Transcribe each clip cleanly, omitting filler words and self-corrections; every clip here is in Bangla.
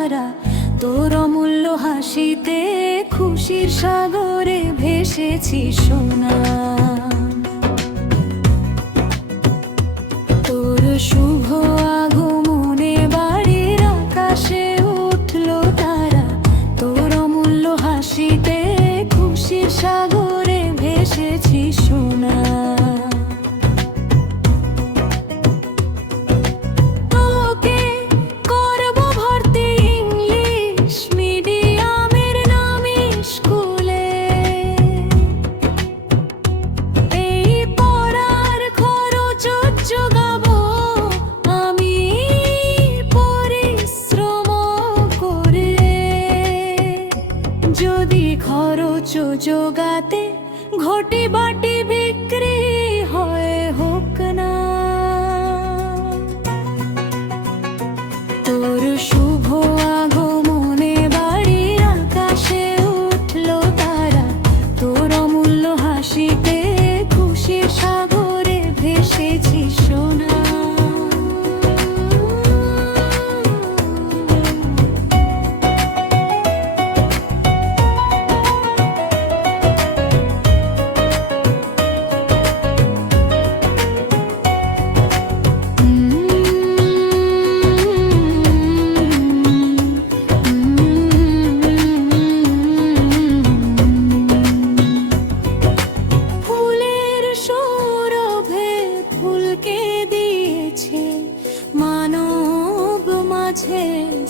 তারা, তোর অমূল্য হাসিতে খুশির সাগরে ভেসেছি সোনা। তোর শুভ আগমনে বাড়ির আকাশে উঠলো তারা, তোর অমূল্য হাসিতে খুশির সাগরে ভেসেছি সোনা। যদি খরচ জোগাতে ঘটি বাটি বিক্রি হয় হোক না, তোর শুভ আগমনে বাড়ির আকাশে উঠলো তারা, তোর অমূল্য হাসিতে খুশির সাগরে ভেসেছি সোনা।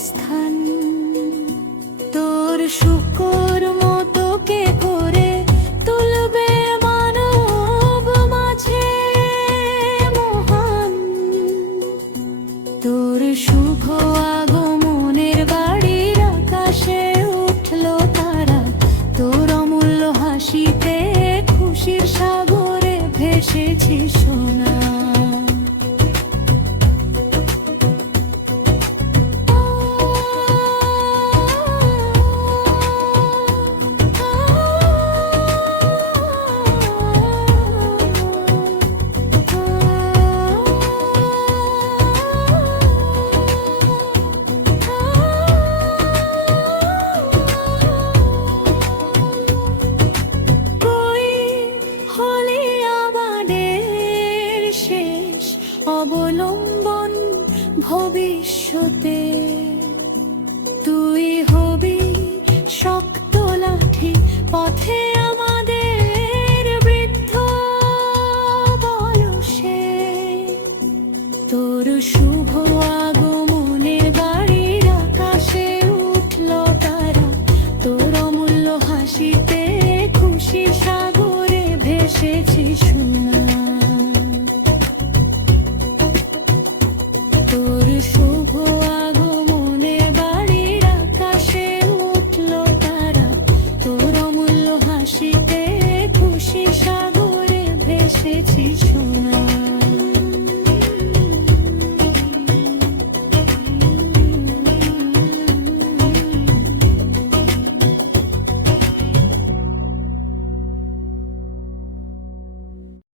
স্থান তোর শুকর মতো কে করে তুলবে মানব মাঝে মহান, তোর শুভ আগমনের বাড়ির আকাশে উঠলো তারা, তোর অমূল্য হাসিতে খুশির সাগরে ভেসেছি সোনা। অবলম্বন ভবিষ্যতে তুই হবি শক্ত লাঠি পথে আমাদের বৃদ্ধ বয়সে, তোর শুভ আগমনে বাড়ির আকাশে উঠলো তারা, তোর অমূল্য হাসিতে খুশির সাগরে ভেসেছি সোনা। তোর শুভ আগমনে বাড়ির আকাশে উঠলো তারা, তোর অমূল্য হাসিতে খুশি সাগরে ভেসেছি সোনা।